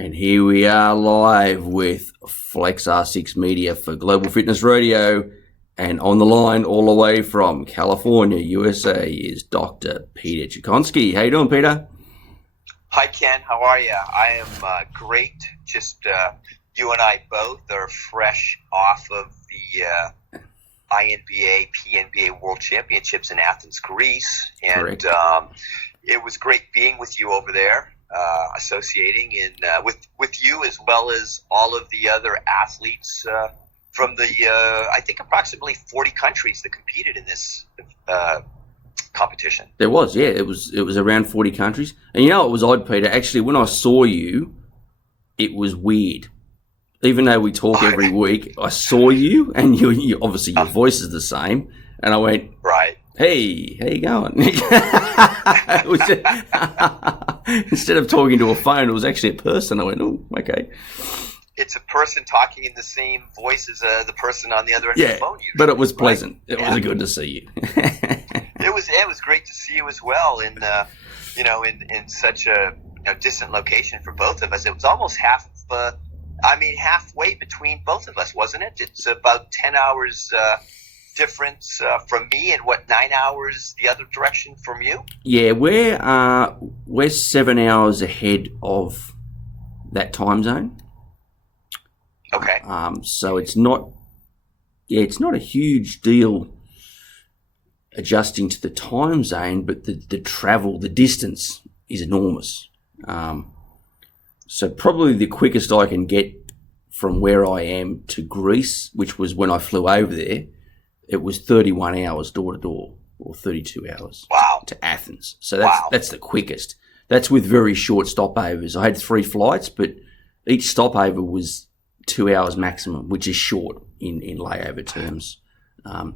And here we are live with Flexr6 Media for Global Fitness Radio. And on the line all the way from California, USA is Dr. Peter Cichonski. How you doing, Peter? Hi, Ken. How are you? I am great. Just you and I both are fresh off of the INBA PNBA World Championships in Athens, Greece. And it was great being with you over there. Associating with you as well as all of the other athletes from the I think approximately 40 countries that competed in this competition. There was, yeah, it was around 40 countries. And you know it was odd, Peter. Actually, when I saw you, it was weird. Even though we talk every week, I saw you, and you obviously your voice is the same, and I went, right. Hey, how you going? It was instead of talking to a phone, it was actually a person. I went, oh, okay. It's a person talking in the same voice as the person on the other end of the phone. Usually, but it was pleasant. Right? It was good to see you. It was great to see you as well. In in such a distant location for both of us. It was almost halfway between both of us, wasn't it? It's about 10 hours. Difference from me, and 9 hours the other direction from you? Yeah, we're 7 hours ahead of that time zone. Okay. So it's not a huge deal adjusting to the time zone, but the travel, the distance is enormous. So probably the quickest I can get from where I am to Greece, which was when I flew over there, it was 31 hours door to door, or 32 hours to Athens. So that's the quickest. That's with very short stopovers. I had 3 flights, but each stopover was 2 hours maximum, which is short in layover terms,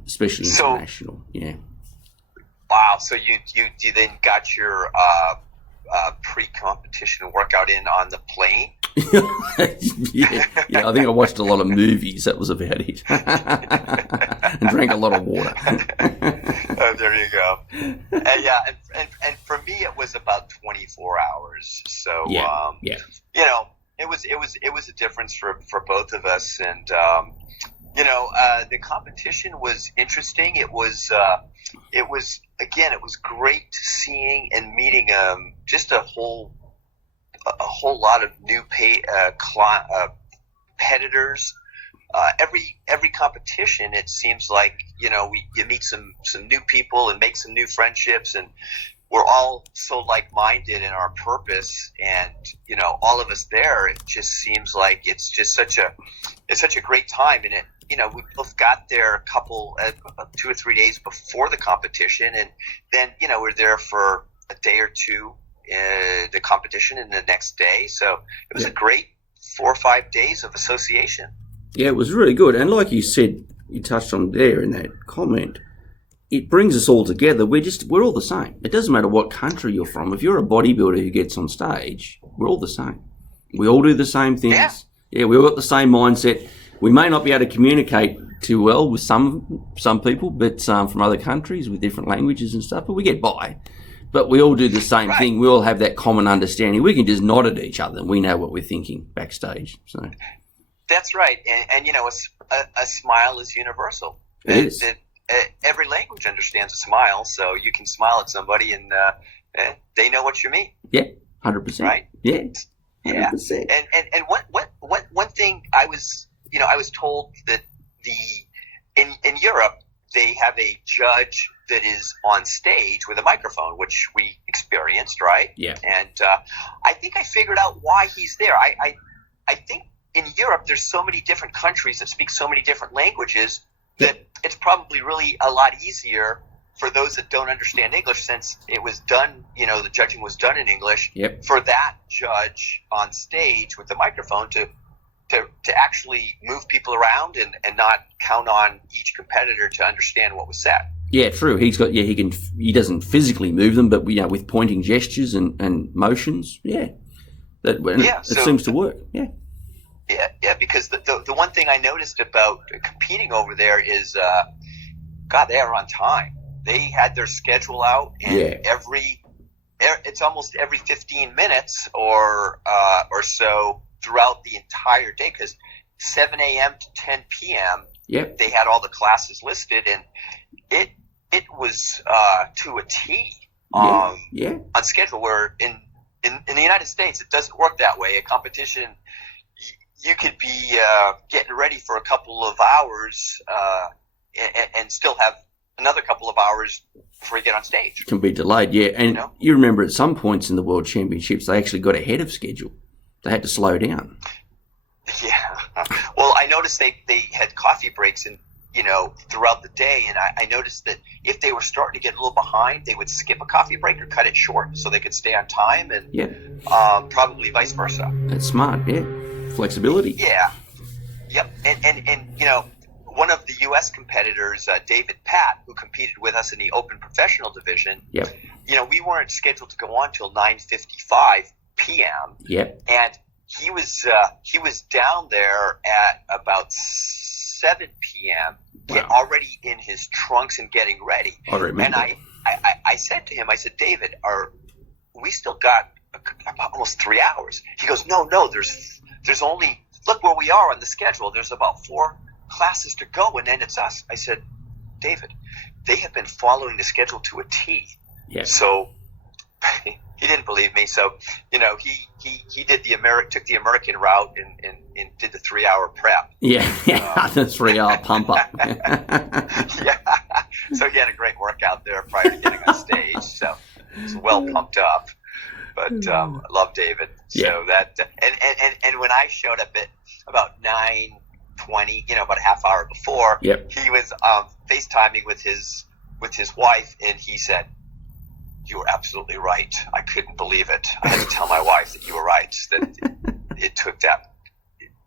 especially international. Yeah. Wow. So you then got your pre-competition workout in on the plane? yeah. I think I watched a lot of movies. That was about it. And drank a lot of water. Oh, there you go. And for me, it was about 24 hours. So it was a difference for both of us. And the competition was interesting. It was great seeing and meeting just a whole lot of new competitors. Every competition, it seems like you meet some new people and make some new friendships, and we're all so like-minded in our purpose. And all of us there, it just seems like it's just such a great time. And it we both got there a couple 2 or 3 days before the competition, and then we're there for a day or two the competition and the next day. So it was a great 4 or 5 days of association. Yeah, it was really good. And like you said, you touched on there in that comment, it brings us all together. We're all the same. It doesn't matter what country you're from. If you're a bodybuilder who gets on stage, we're all the same. We all do the same things. Yeah, we all got the same mindset. We may not be able to communicate too well with some people, but from other countries with different languages and stuff, but we get by. But we all do the same thing. We all have that common understanding. We can just nod at each other and we know what we're thinking backstage. So that's right. And a smile is universal. It is. Every language understands a smile, so you can smile at somebody and they know what you mean. Yeah, 100%. Right? Yeah, 100%. Yeah. And one thing I was told that in Europe they have a judge that is on stage with a microphone, which we experienced, right? Yeah. And I think I figured out why he's there. I think in Europe there's so many different countries that speak so many different languages that it's probably really a lot easier for those that don't understand English, since it was done, the judging was done in English, for that judge on stage with the microphone to actually move people around and not count on each competitor to understand what was said. Yeah, true. He doesn't physically move them, but with pointing gestures and motions, it seems to work. Yeah, because the one thing I noticed about competing over there is, they are on time. They had their schedule out, and every it's almost every 15 minutes or so throughout the entire day, because 7 a.m. to 10 p.m. Yep. they had all the classes listed, and it was to a T on schedule. Where in the United States, it doesn't work that way. A competition, you could be getting ready for a couple of hours and still have another couple of hours before you get on stage. Can be delayed, yeah. And you remember at some points in the World Championships, they actually got ahead of schedule. They had to slow down. Yeah. Well, I noticed they had coffee breaks throughout the day, and I noticed that if they were starting to get a little behind, they would skip a coffee break or cut it short so they could stay on time, and probably vice versa. That's smart, yeah. Flexibility. Yeah. Yep. And one of the U.S. competitors, David Patt, who competed with us in the open professional division, we weren't scheduled to go on till 9:55 p.m. Yep. And he was down there at about 7 p.m. already in his trunks and getting ready. I remember. And I said to him, I said, David, we still got almost 3 hours? He goes, no, there's only, look where we are on the schedule. There's about 4 classes to go, and then it's us. I said, David, they have been following the schedule to a T. Yeah. So he didn't believe me. So he did took the American route and did the 3-hour prep. Yeah, the 3-hour pump up. Yeah. So he had a great workout there prior to getting on stage. So he was well pumped up. But I love David. So that and when I showed up at about 9:20, about a half hour before, he was FaceTiming with his wife, and he said, "You were absolutely right. I couldn't believe it. I had to tell my wife that you were right, that it took that."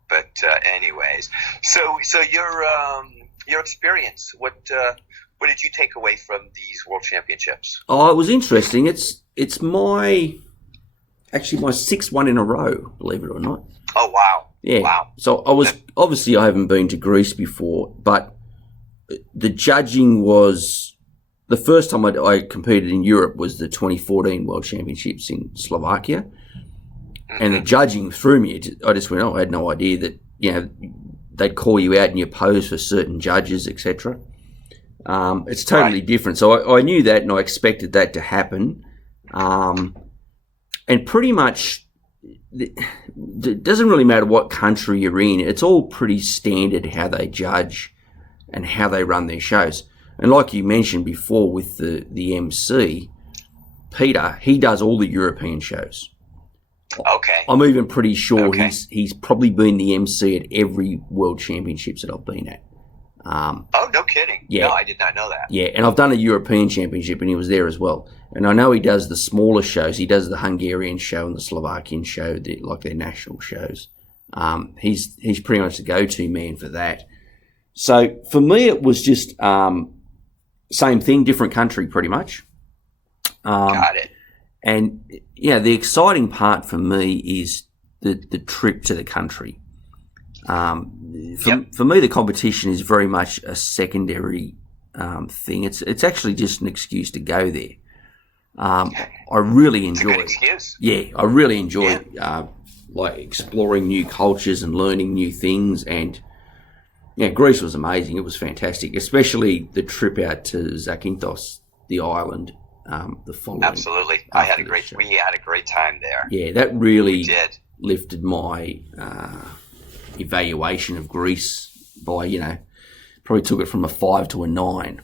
But anyways, so your experience, what did you take away from these World Championships? Oh, it was interesting. It's my 6th one in a row, believe it or not. Oh, wow. Yeah. Wow. So I haven't been to Greece before, but the judging was, the first time I competed in Europe was the 2014 World Championships in Slovakia. Mm-hmm. And the judging threw me. I just went, I had no idea that, they'd call you out and you pose for certain judges, etc. It's totally different. So I knew that, and I expected that to happen. And pretty much, it doesn't really matter what country you're in. It's all pretty standard how they judge and how they run their shows. And like you mentioned before with the MC, Peter, he does all the European shows. Okay. I'm even pretty sure he's probably been the MC at every World Championships that I've been at. Oh, no kidding. Yeah. No, I did not know that. Yeah, and I've done a European Championship, and he was there as well. And I know he does the smaller shows. He does the Hungarian show and the Slovakian show, like their national shows. He's pretty much the go-to man for that. So for me, it was just same thing, different country, pretty much. Got it. And the exciting part for me is the trip to the country. For me, the competition is very much a secondary thing. It's actually just an excuse to go there. I really enjoy it. Excuse. Yeah, I really enjoy like exploring new cultures and learning new things. And Greece was amazing. It was fantastic, especially the trip out to Zakynthos, the island. The following. Absolutely, we had a great time there. Yeah, that really lifted my evaluation of Greece by, probably took it from a 5 to a 9,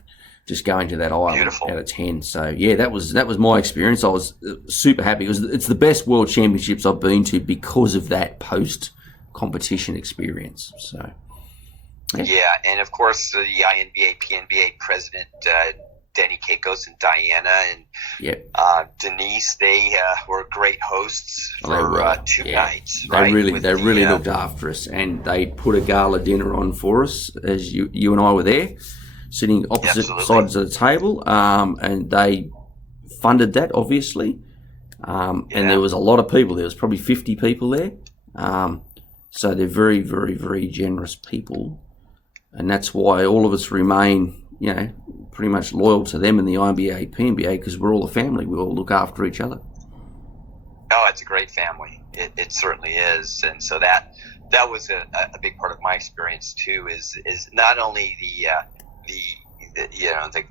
just going to that island out of 10. So that was my experience. I was super happy because it's the best World Championships I've been to because of that post-competition experience. So. Yeah, and of course the INBA PNBA president Denny Kakos and Diana and Denise, they were great hosts for 2 nights. They really looked after us, and they put a gala dinner on for us as you and I were there, sitting opposite sides of the table, and they funded that obviously. And there was a lot of people. There was probably 50 people there. So they're very, very, very generous people, and that's why all of us remain, pretty much loyal to them in the INBA PNBA because we're all a family. We all look after each other. Oh, it's a great family. It certainly is, and so that was a big part of my experience too. Is not only the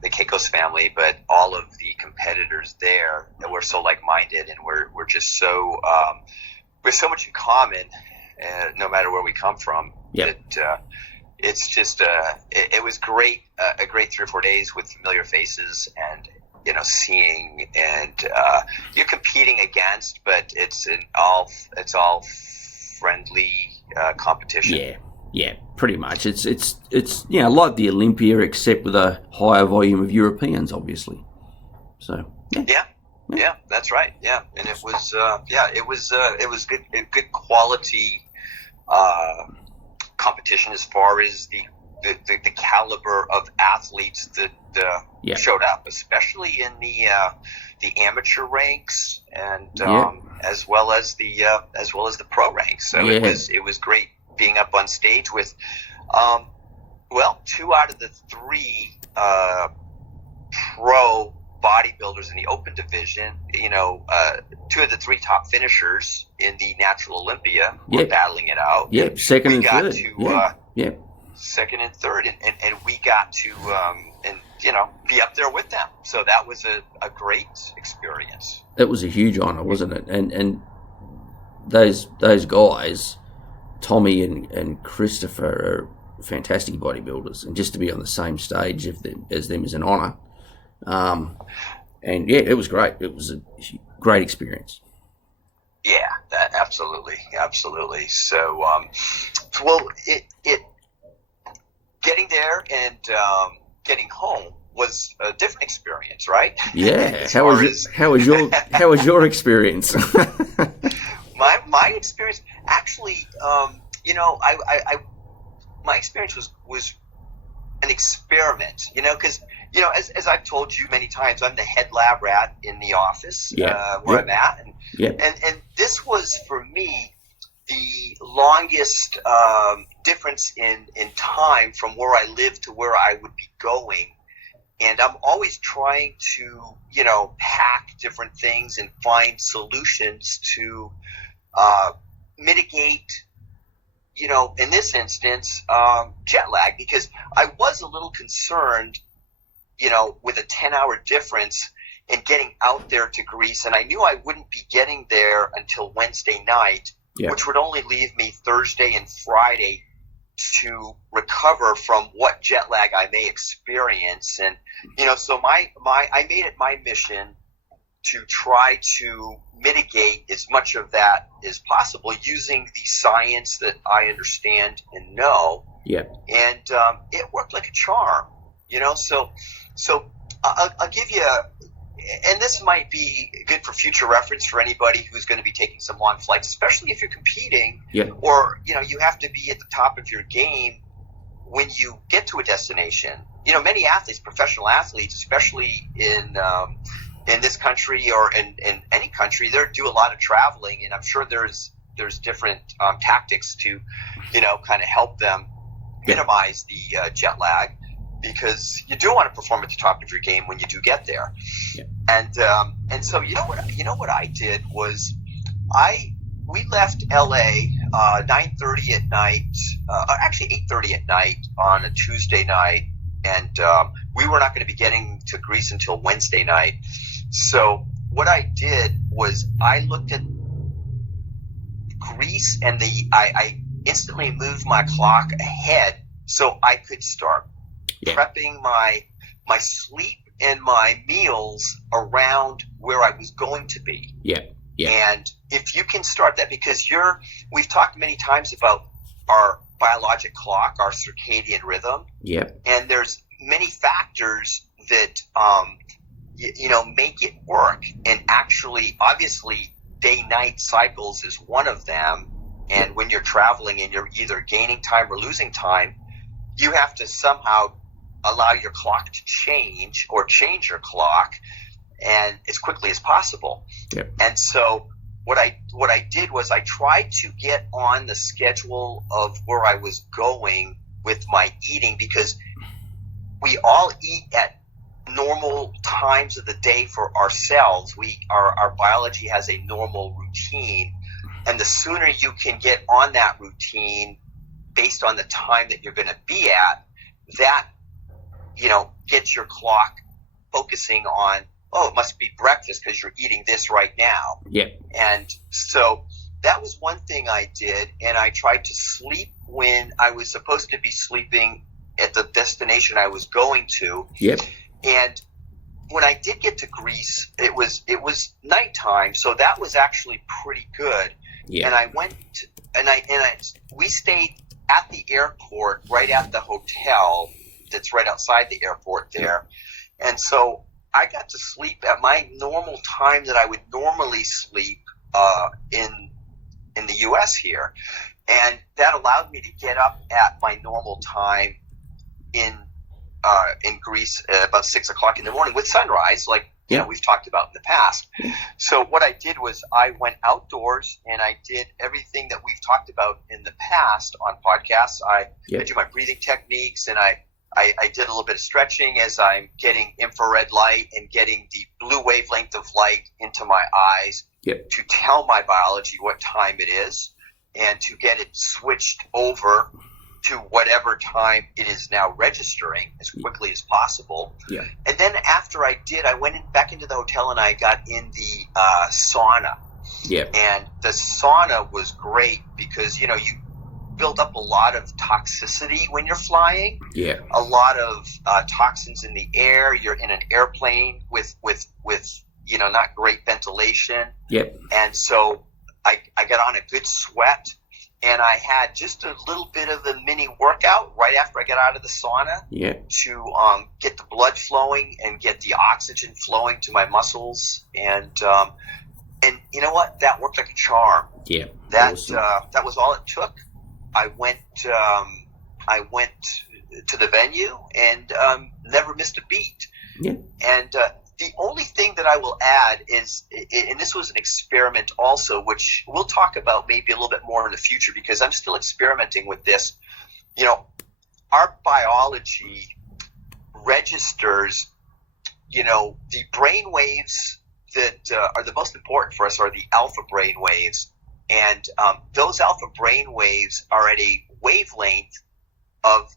Keikos family, but all of the competitors there that we're so like-minded, and we're just so we have so much in common, no matter where we come from. Yep. It's just it was great, a great 3 or 4 days with familiar faces, and seeing, and you're competing against, but it's all friendly competition. Yeah, pretty much. It's like the Olympia, except with a higher volume of Europeans, obviously. So yeah, that's right. Yeah, and it was good quality competition as far as the caliber of athletes that showed up, especially in the amateur ranks, and as well as the pro ranks. So it was great being up on stage with 2 out of the 3 pro bodybuilders in the open division. 2 of the 3 top finishers in the natural Olympia were battling it out. Yep, second and third. Second and third, and we got to be up there with them. So that was a great experience. It was a huge honor, wasn't it? And those guys, Tommy and Christopher, are fantastic bodybuilders, and just to be on the same stage as them is an honor. And it was great. It was a great experience. Yeah, absolutely. So, it getting there and getting home was a different experience, right? Yeah. How was your experience? my experience actually, my experience was an experiment, because as I've told you many times, I'm the head lab rat in the office where I'm at, and this was for me the longest difference in time from where I live to where I would be going. And I'm always trying to, hack different things and find solutions to mitigate, in this instance, jet lag, because I was a little concerned, with a 10-hour difference in getting out there to Greece. And I knew I wouldn't be getting there until Wednesday night, which would only leave me Thursday and Friday to recover from what jet lag I may experience. And, so I made it my mission to try to mitigate as much of that as possible using the science that I understand and know. Yeah. And it worked like a charm, So I'll give you and this might be good for future reference for anybody who's going to be taking some long flights, especially if you're competing, or you have to be at the top of your game when you get to a destination. Many athletes, professional athletes, especially in this country or in any country, they do a lot of traveling, and I'm sure there's different tactics to kind of help them minimize the jet lag, because you do want to perform at the top of your game when you do get there. And so what I did was we left LA 9:30 at night, actually 8:30 at night on a Tuesday night, and we were not going to be getting to Greece until Wednesday night. So what I did was I looked at Greece, and I instantly moved my clock ahead so I could start prepping my sleep and my meals around where I was going to be. And if you can start that, because we've talked many times about our biologic clock, our circadian rhythm. And there's many factors that make it work. And actually, obviously, day-night cycles is one of them. And when you're traveling and you're either gaining time or losing time, you have to somehow allow your clock to change, or change your clock, and as quickly as possible. And so what I did was I tried to get on the schedule of where I was going with my eating, because we all eat at normal times of the day for ourselves. Our biology has a normal routine, and the sooner you can get on that routine based on the time that you're going to be at, that, gets your clock focusing on, oh, it must be breakfast because you're eating this right now. Yeah. And so that was one thing I did, and I tried to sleep when I was supposed to be sleeping at the destination I was going to. Yep. And when I did get to Greece, it was nighttime, so that was actually pretty good. Yeah. And I went we stayed at the airport, right at the hotel that's right outside the airport there. And so I got to sleep at my normal time that I would normally sleep in the U.S. here, and that allowed me to get up at my normal time in Greece at about 6 o'clock in the morning with sunrise, like we've talked about in the past. So what I did was I went outdoors and I did everything that we've talked about in the past on podcasts. I do my breathing techniques, and I did a little bit of stretching as I'm getting infrared light and getting the blue wavelength of light into my eyes to tell my biology what time it is and to get it switched over to whatever time it is now registering as quickly as possible. Yeah. And then after I did, I went back into the hotel and I got in the sauna. Yeah. And the sauna was great because, you build up a lot of toxicity when you're flying. Yeah. A lot of toxins in the air. You're in an airplane with not great ventilation. Yep. And so I got on a good sweat, and I had just a little bit of a mini workout right after I got out of the sauna to get the blood flowing and get the oxygen flowing to my muscles. And you know what? That worked like a charm. Yeah. That was all it took. I went to the venue and never missed a beat. Yeah. And the only thing that I will add is, and this was an experiment also, which we'll talk about maybe a little bit more in the future because I'm still experimenting with this. Our biology registers, the brain waves that are the most important for us are the alpha brain waves. And those alpha brain waves are at a wavelength of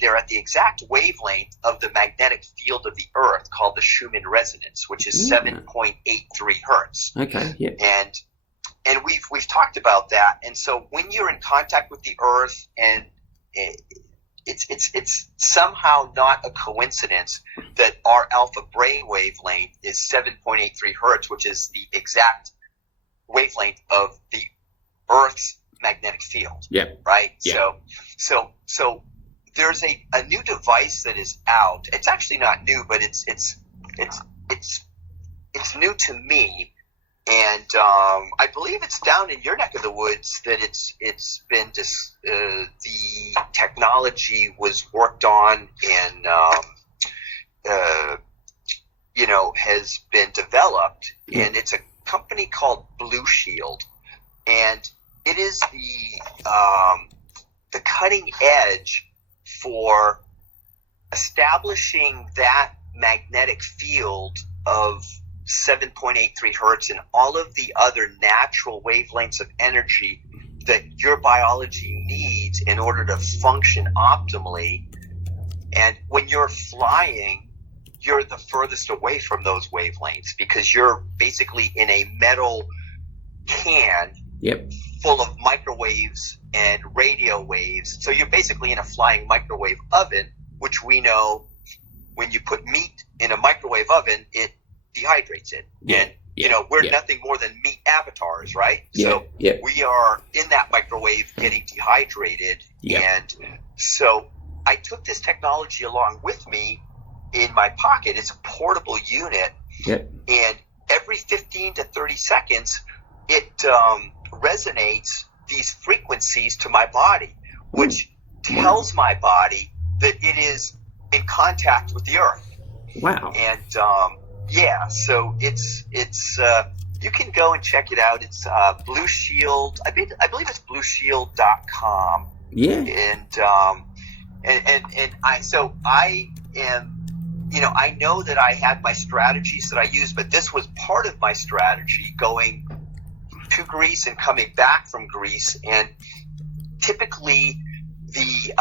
they're at the exact wavelength of the magnetic field of the Earth called the Schumann resonance, which is 7.83 hertz. Okay. Yeah. And we've talked about that. And so when you're in contact with the Earth, and it's somehow not a coincidence that our alpha brain wavelength is 7.83 hertz, which is the exact wavelength of the Earth's magnetic field. Yeah. Right. Yeah. So there's a new device that is out. It's actually not new, but it's new to me, and I believe it's down in your neck of the woods that it's been the technology was worked on and has been developed, and it's a company called Blue Shield, and it is the cutting edge for establishing that magnetic field of 7.83 hertz and all of the other natural wavelengths of energy that your biology needs in order to function optimally. And when you're flying, you're the furthest away from those wavelengths because you're basically in a metal can full of microwaves and radio waves. So you're basically in a flying microwave oven, which we know when you put meat in a microwave oven, it dehydrates it. Yeah. And, we're nothing more than meat avatars, right? Yeah. So we are in that microwave getting dehydrated. Yeah. And so I took this technology along with me in my pocket. It's a portable unit. Yep. And every 15 to 30 seconds, it resonates these frequencies to my body, which tells my body that it is in contact with the Earth. Wow. And so it's you can go and check it out. It's Blue Shield. I believe it's blueshield.com. Yeah. I am, I know that I had my strategies that I used, but this was part of my strategy going to Greece and coming back from Greece. And typically the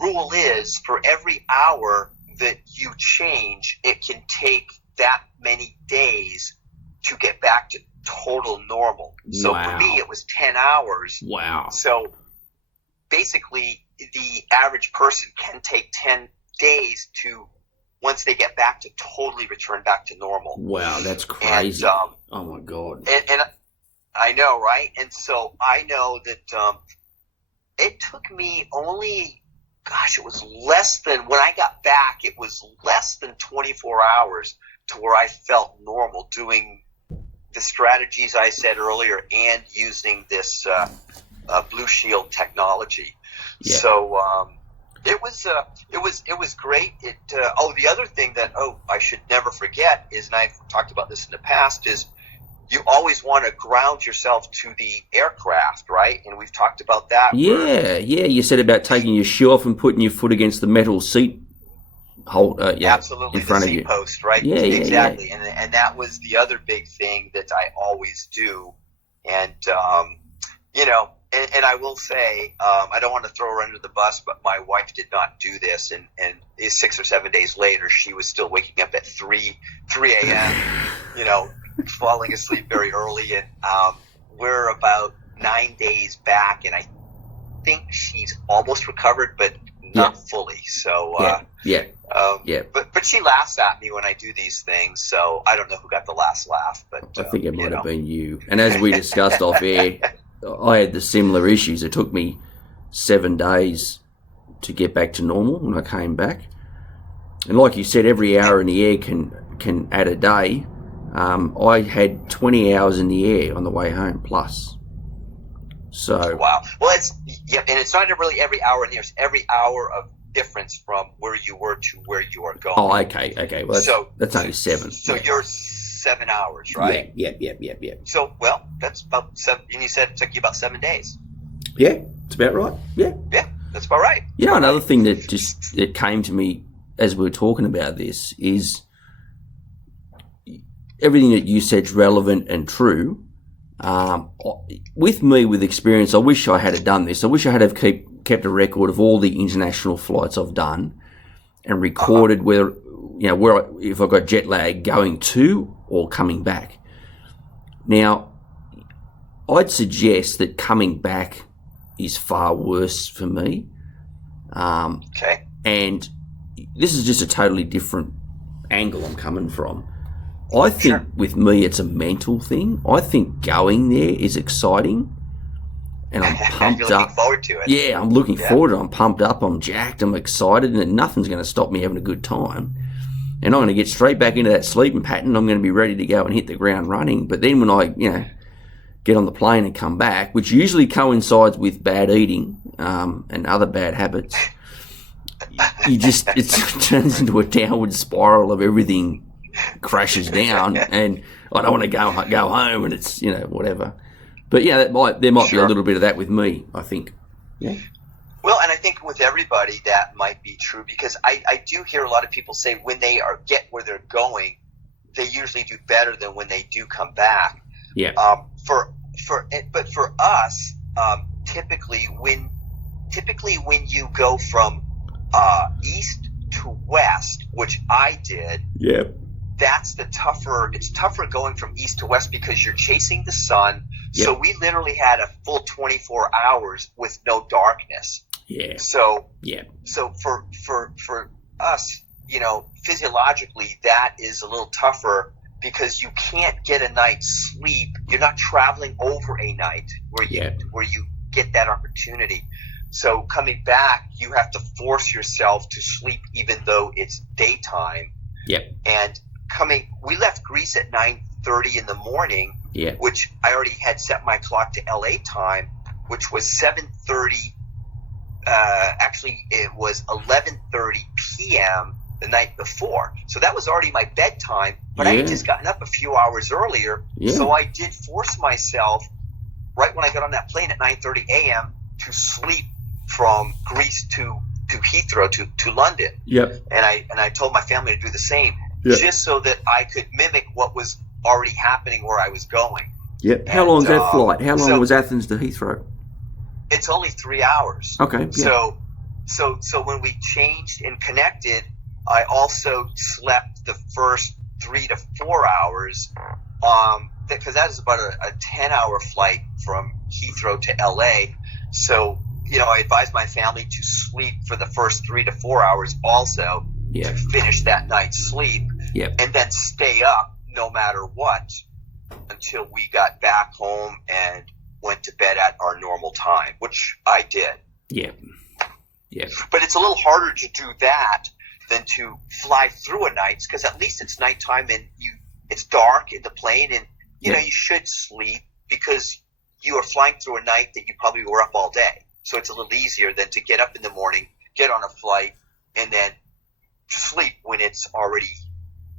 rule is for every hour that you change, it can take that many days to get back to total normal. So for me, it was 10 hours. Wow. So basically, the average person can take 10 days to, once they get back, to totally return back to normal. Wow, that's crazy. And, oh my God. And I know, right? And so I know that it took me only, it was less than, when I got back, it was less than 24 hours to where I felt normal doing the strategies I said earlier and using this Blue Shield technology. Yeah. So it was great. The other thing that I should never forget is, and I've talked about this in the past, is you always want to ground yourself to the aircraft, right? And we've talked about that. Yeah. You said about taking your shoe off and putting your foot against the metal seat hole, absolutely, in front the of you. seat post, right? Yeah, exactly. Yeah. And that was the other big thing that I always do. And and I will say, I don't want to throw her under the bus, but my wife did not do this. And 6 or 7 days later, she was still waking up at 3 a.m., falling asleep very early. And we're about 9 days back, and I think she's almost recovered, but not fully. So, But she laughs at me when I do these things, so I don't know who got the last laugh. But I think it might have been you. And as we discussed off air, I had the similar issues. It took me 7 days to get back to normal when I came back. And like you said, every hour in the air can add a day. I had 20 hours in the air on the way home plus. So wow. Well, and it's not really every hour in the air. It's every hour of difference from where you were to where you are going. Oh, okay. Well, that's only 7. So you're 7 hours, right? Yeah. So, that's about 7. And you said it took you about 7 days. Yeah, it's about right. Yeah, that's about right. Another thing that came to me as we were talking about this is everything that you said's relevant and true. With me, with experience, I wish I had done this. I wish I had kept a record of all the international flights I've done and recorded where if I got jet lag going to or coming back. Now, I'd suggest that coming back is far worse for me. Okay. And this is just a totally different angle I'm coming from. I think with me, it's a mental thing. I think going there is exciting, and I'm pumped You're looking up. Forward to it. Yeah, I'm looking forward to it. I'm pumped up. I'm jacked. I'm excited, and nothing's going to stop me having a good time. And I'm going to get straight back into that sleeping pattern. I'm going to be ready to go and hit the ground running. But then when I, get on the plane and come back, which usually coincides with bad eating and other bad habits, it turns into a downward spiral of everything crashes down, and I don't want to go home, and it's whatever. But there might be a little bit of that with me, I think. Yeah. Well, and I think with everybody that might be true, because I do hear a lot of people say when they get where they're going, they usually do better than when they do come back. Yeah. But for us, typically when you go from east to west, which I did. Yeah. That's the tougher. It's tougher going from east to west because you're chasing the sun. Yep. So we literally had a full 24 hours with no darkness. Yeah. So yeah. So for us, physiologically that is a little tougher because you can't get a night's sleep. You're not traveling over a night where you get that opportunity. So coming back, you have to force yourself to sleep even though it's daytime. Yep. And we left Greece at 9:30 in the morning, which I already had set my clock to LA time, which was 7:30. Actually, it was 11:30 p.m. the night before. So that was already my bedtime, but I had just gotten up a few hours earlier. Yeah. So I did force myself, right when I got on that plane at 9:30 a.m., to sleep from Greece to Heathrow to London. Yep. And I told my family to do the same, Yep. just so that I could mimic what was already happening where I was going. Yep. How long is that flight? How long was Athens to Heathrow? It's only 3 hours. Okay. Yeah. So when we changed and connected, I also slept the first 3 to 4 hours, because that is about a 10-hour flight from Heathrow to LA. So, I advised my family to sleep for the first 3 to 4 hours also, to finish that night's sleep, and then stay up no matter what until we got back home and went to bed at our normal time, which I did. Yeah. But it's a little harder to do that than to fly through a night, because at least it's nighttime and it's dark in the plane, and you should sleep because you are flying through a night that you probably were up all day. So it's a little easier than to get up in the morning, get on a flight, and then sleep when it's already,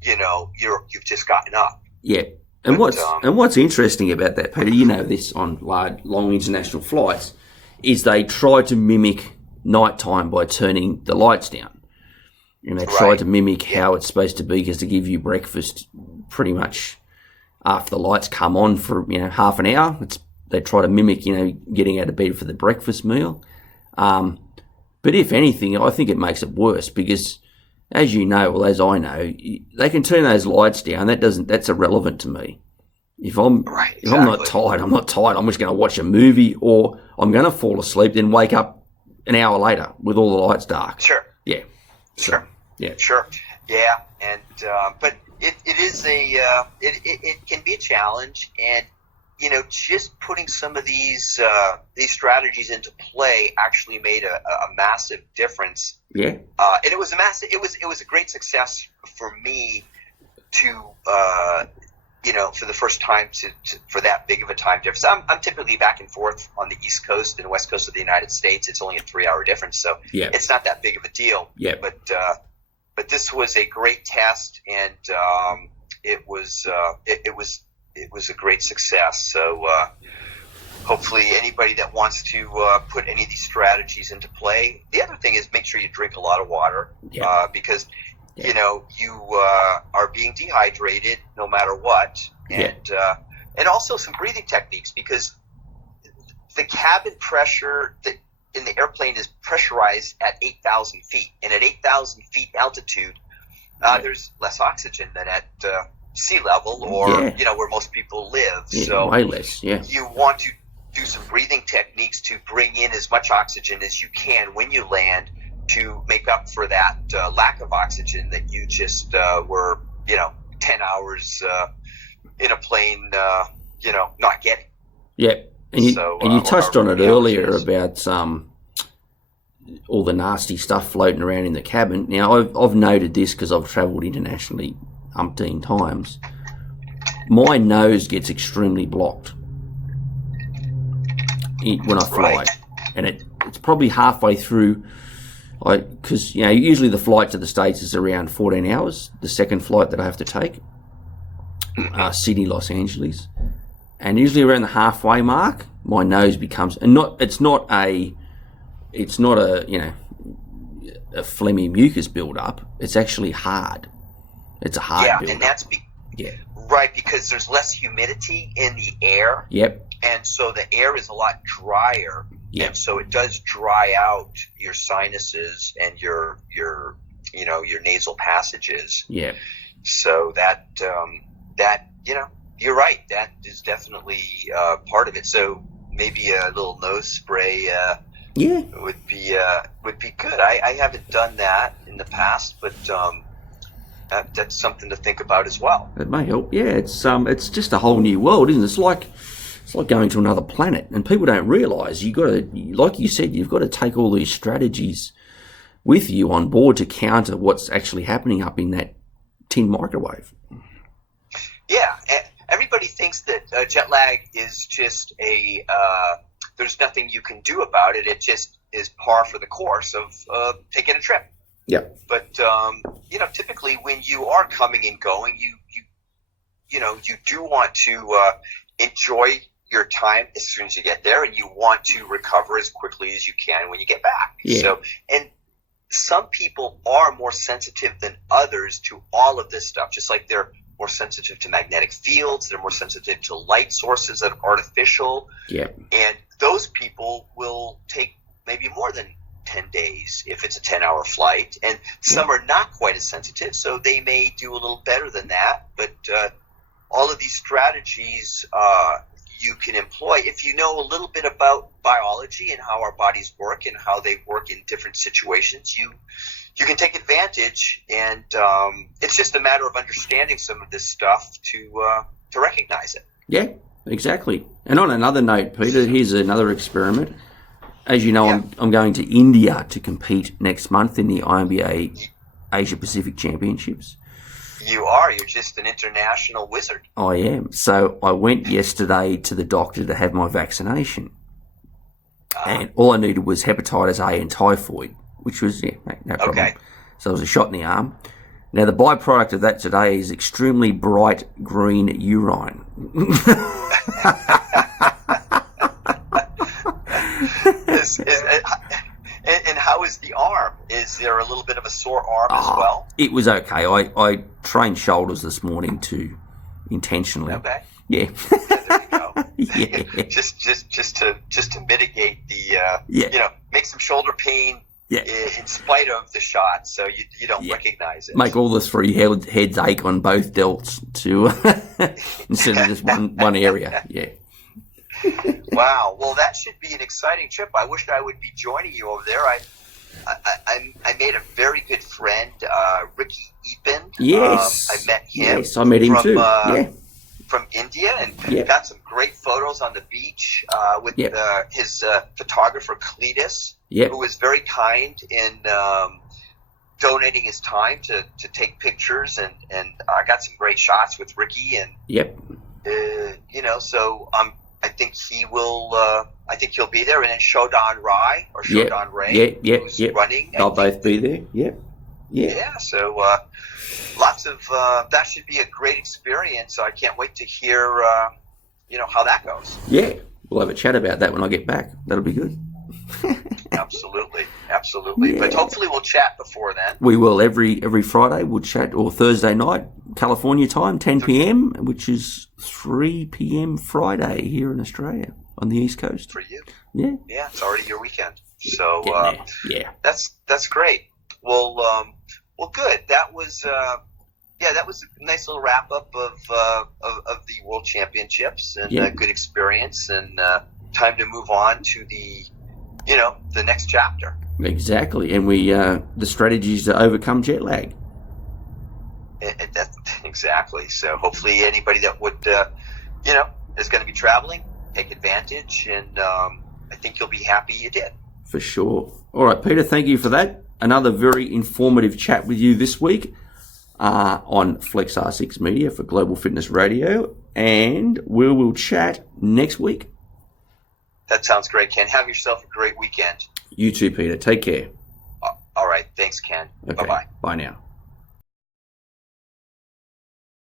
you've just gotten up. Yeah. And what's interesting about that, Peter, this on long international flights, is they try to mimic nighttime by turning the lights down. And they try to mimic how it's supposed to be, because they give you breakfast pretty much after the lights come on for, half an hour. They try to mimic, getting out of bed for the breakfast meal. But if anything, I think it makes it worse, because as you know, well, as I know, they can turn those lights down. That's irrelevant to me. If I'm not tired, I'm not tired. I'm just going to watch a movie, or I'm going to fall asleep, then wake up an hour later with all the lights dark. Sure. Yeah. Sure. Yeah. Sure. Yeah. And but it is it can be a challenge, and just putting some of these strategies into play actually made a massive difference. Yeah. And it was a great success for me to for the first time for that big of a time difference. I'm typically back and forth on the East Coast and the West Coast of the United States. It's only a 3-hour difference, so it's not that big of a deal. Yeah. But this was a great test, and it was a great success. So hopefully anybody that wants to put any of these strategies into play. The other thing is make sure you drink a lot of water, because you are being dehydrated no matter what, and also some breathing techniques, because the cabin pressure in the airplane is pressurized at 8,000 feet, and at 8,000 feet altitude, there's less oxygen than at sea level, or where most people live. So way less. Yeah. You want to do some breathing techniques to bring in as much oxygen as you can when you land, to make up for that lack of oxygen that you just were 10 hours in a plane not getting. Yeah. And you touched on it earlier about all the nasty stuff floating around in the cabin. Now, I've noted this because I've travelled internationally umpteen times. My nose gets extremely blocked when I fly, and it's probably halfway through. Because usually the flight to the States is around 14 hours. The second flight that I have to take, Sydney, Los Angeles, and usually around the halfway mark, my nose becomes, and it's not a phlegmy mucus build up. It's actually hard. It's a hard build. And that's right, because there's less humidity in the air. Yep. And so the air is a lot drier. Yep. And so it does dry out your sinuses and your nasal passages. Yeah. So that you're right. That is definitely part of it. So maybe a little nose spray would be good. I haven't done that in the past, but that's something to think about as well. It may help. Yeah, it's just a whole new world, isn't it? It's like going to another planet, and people don't realise you got to, like you said, you've got to take all these strategies with you on board to counter what's actually happening up in that tin microwave. Yeah, everybody thinks that jet lag is just there's nothing you can do about it. It just is par for the course of taking a trip. Yeah. But typically when you are coming and going, you do want to enjoy your time as soon as you get there, and you want to recover as quickly as you can when you get back. Yeah. So, and some people are more sensitive than others to all of this stuff, just like they're more sensitive to magnetic fields, they're more sensitive to light sources that are artificial. Yeah. And those people will take maybe more than 10 days if it's a 10-hour flight. And some are not quite as sensitive, so they may do a little better than that. But all of these strategies you can employ if you know a little bit about biology and how our bodies work and how they work in different situations. You can take advantage, and it's just a matter of understanding some of this stuff to recognize it. Yeah, exactly. And on another note, Peter, here's another experiment. As you know, I'm going to India to compete next month in the INBA Asia Pacific Championships. You are. You're just an international wizard. I am. So I went yesterday to the doctor to have my vaccination. And all I needed was hepatitis A and typhoid, which was, no problem. Okay. So it was a shot in the arm. Now, the byproduct of that today is extremely bright green urine. And how is the arm? Is there a little bit of a sore arm as well? It was okay. I trained shoulders this morning too, intentionally. Okay. Yeah. There you go. Yeah. just to mitigate the make some shoulder pain. Yeah. In spite of the shot, so you don't recognize it. Make all the three heads ache on both delts to instead of just one area. Yeah. Wow. Well, that should be an exciting trip. I wish I would be joining you over there. I made a very good friend, Ricky Epen. Yes. I met him. Yes, I met him too. From India, and Yeah. got some great photos on the beach with his photographer Cletus, who was very kind in donating his time to take pictures, and I got some great shots with Ricky, and so I think he will. I think he'll be there, and then Shodan Rai who's running. They'll both be there. Yeah. So lots of that should be a great experience. So I can't wait to hear how that goes. Yeah, we'll have a chat about that when I get back. That'll be good. Absolutely. Yeah. But hopefully we'll chat before then. We will every Friday. We'll chat, or Thursday night, California time, 10 p.m., which is 3 p.m. Friday here in Australia on the East Coast. For you. Yeah. Yeah, it's already your weekend. So that's great. Well, good. That was a nice little wrap up of the World Championships, and a good experience, and time to move on to the next chapter. Exactly, and we the strategies to overcome jet lag. Exactly. So hopefully anybody that would is going to be traveling, take advantage, and I think you'll be happy you did. For sure. All right, Peter, thank you for that. Another very informative chat with you this week on Flexr6 Media for Global Fitness Radio, and we will chat next week. That sounds great, Ken. Have yourself a great weekend. You too, Peter. Take care. All right. Thanks, Ken. Okay. Bye-bye. Bye now.